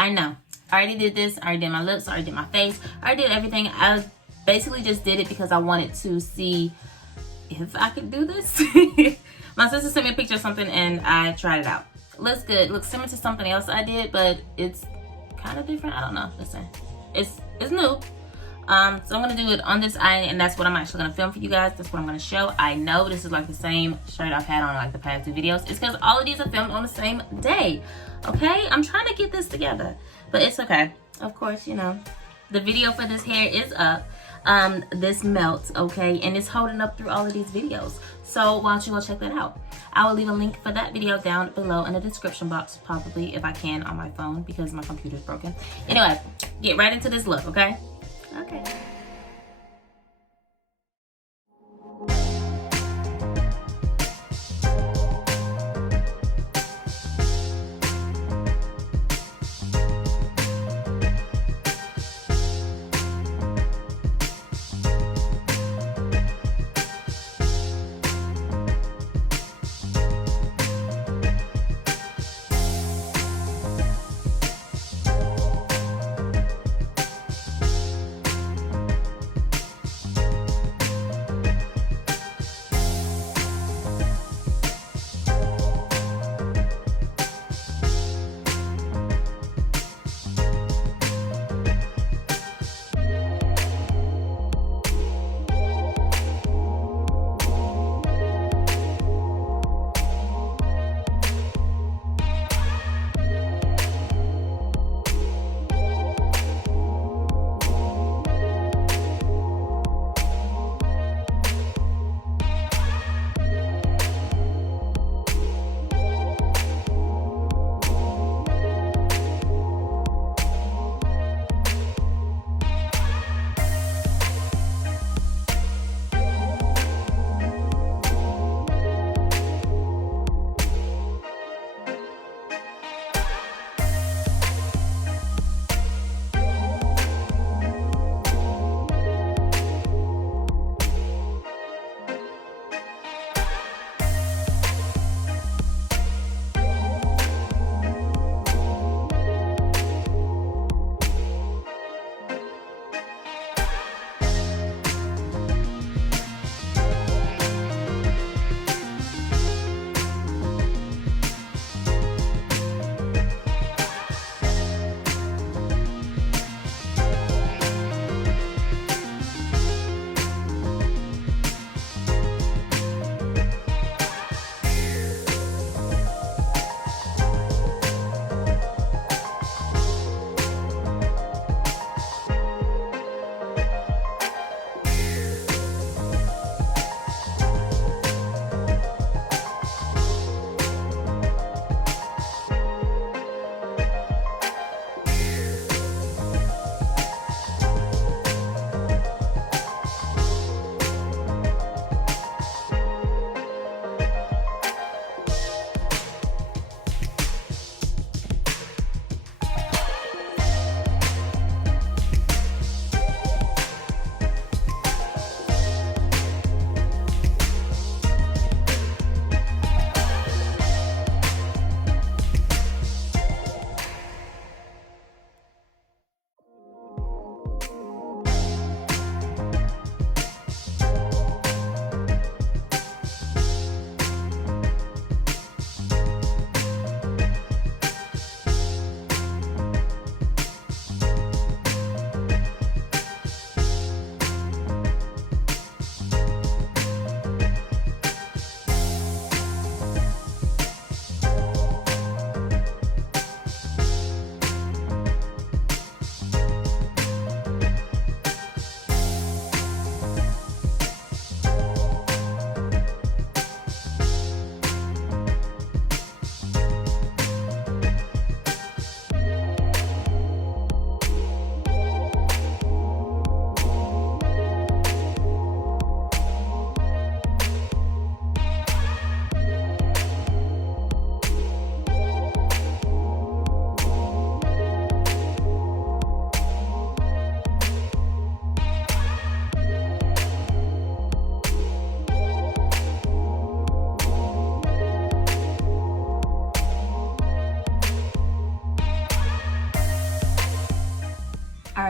I know. I already did this. I already did my lips. I already did my face. I already did everything. I basically just did it because I wanted to see if I could do this. My sister sent me a picture of something and I tried it out. Looks good. Looks similar to something else I did, but it's kind of different. I don't know. Listen, it's new. So I'm gonna do it on this eye, and that's what I'm actually gonna film for you guys. That's what I'm gonna show. I know this is like the same shirt I've had on like the past 2 videos. It's because all of these are filmed on the same day. Okay, I'm trying to get this together, but it's okay. Of course, you know, the video for this hair is up. This melts, okay, and it's holding up through all of these videos. So why don't you go check that out? I will leave a link for that video down below in the description box, probably, if I can, on my phone because my computer's broken. Anyway, get right into this look, okay? Okay.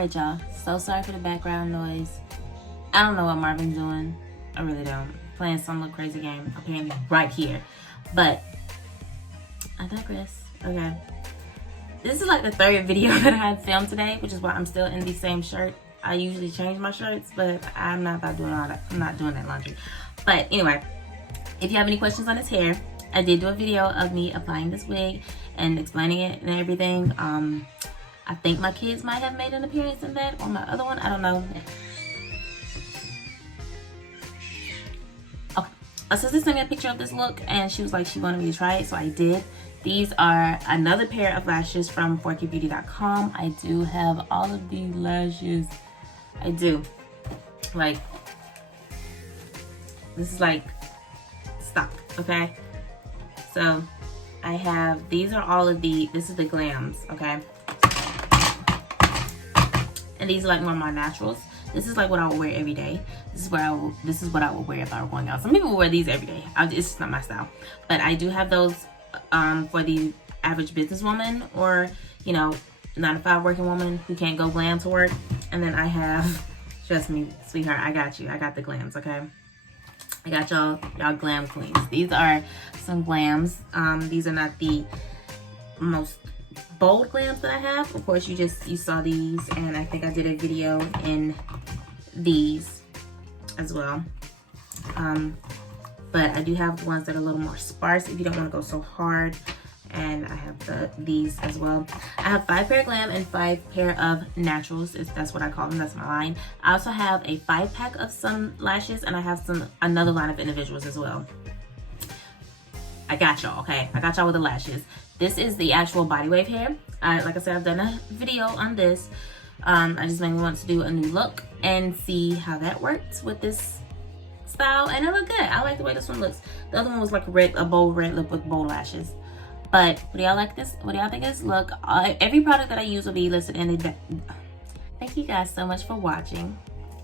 Alright, y'all. So sorry for the background noise. I don't know what Marvin's doing. I really don't. Playing some little crazy game, apparently right here. But I digress. Okay. This is like the third video that I had filmed today, which is why I'm still in the same shirt. I usually change my shirts, but I'm not about doing all that. I'm not doing that laundry. But anyway, if you have any questions on this hair, I did do a video of me applying this wig and explaining it and everything. I think my kids might have made an appearance in that, or my other one, I don't know. Okay, my sister sent me a picture of this look and she was like, she wanted me to try it, so I did. These are another pair of lashes from FourKBeauty.com. I do have all of these lashes. I do. Like, this is like stock, okay? So I have, these are all of the, this is the glams, okay? And these are like more of my naturals. This is like what I would wear every day. This is what I would wear if I were going out. Some people wear these every day. It's just not my style. But I do have those for the average businesswoman, or, you know, 9-to-5 working woman who can't go glam to work. And then I have, trust me, sweetheart, I got you. I got the glams, okay? I got y'all glam queens. These are some glams. These are not the most bold glams that I have. Of course, you saw these, and I think I did a video in these as well. But I do have the ones that are a little more sparse if you don't want to go so hard. And I have these as well. I have 5 pair of glam and 5 pair of naturals. That's what I call them. That's my line. I also have a 5-pack of some lashes, and I have another line of individuals as well. I got y'all, okay? I got y'all with the lashes. This is the actual body wave hair. Like I said, I've done a video on this. I just mainly want to do a new look and see how that works with this style, and it looked good. I like the way this one looks. The other one was like a bold red lip with bold lashes. But what do y'all like this? What do y'all think of this look? Every product that I use will be listed in the. Thank you guys so much for watching.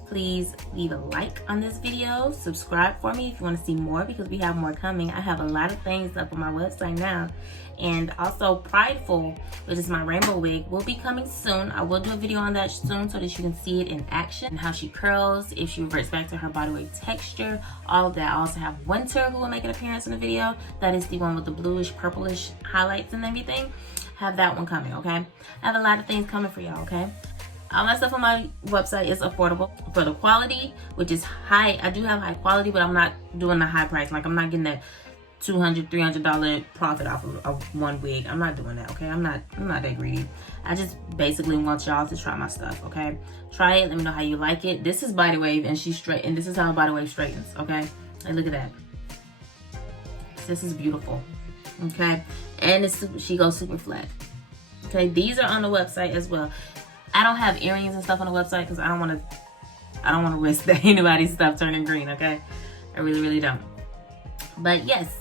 Please leave a like on this video. Subscribe for me if you want to see more, because we have more coming. I have a lot of things up on my website now. And also Prideful, which is my rainbow wig, will be coming soon. I will do a video on that soon so that you can see it in action, and how she curls, if she reverts back to her body wave texture, all of that. I also have Winter, who will make an appearance in the video. That is the one with the bluish, purplish highlights and everything. Have that one coming, okay? I have a lot of things coming for y'all, okay? All my stuff on my website is affordable for the quality, which is high. I do have high quality, but I'm not doing the high price. Like, I'm not getting that $200, $300 profit off of one wig. I'm not doing that, okay? I'm not that greedy. I just basically want y'all to try my stuff, okay? Try it, let me know how you like it. This is body wave, and she's straight, and this is how body wave straightens, okay? Like, look at that. This is beautiful, okay? And she goes super flat, okay? These are on the website as well. I don't have earrings and stuff on the website because I don't want to risk that anybody's stuff turning green, okay? I really, really don't. But yes,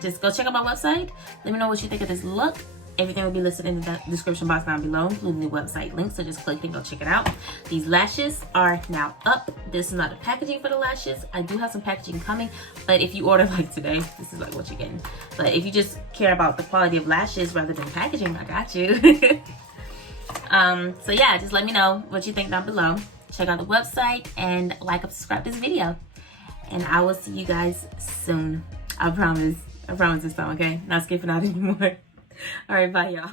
just go check out my website. Let me know what you think of this look. Everything will be listed in the description box down below, including the website link, so just click and go check it out. These lashes are now up. This is not the packaging for the lashes. I do have some packaging coming, but if you order like today, this is like what you're getting. But if you just care about the quality of lashes rather than packaging, I got you. So yeah, just let me know what you think down below. Check out the website and like and subscribe to this video. And I will see you guys soon. I promise this time, okay? Not skipping out anymore. All right, bye, y'all.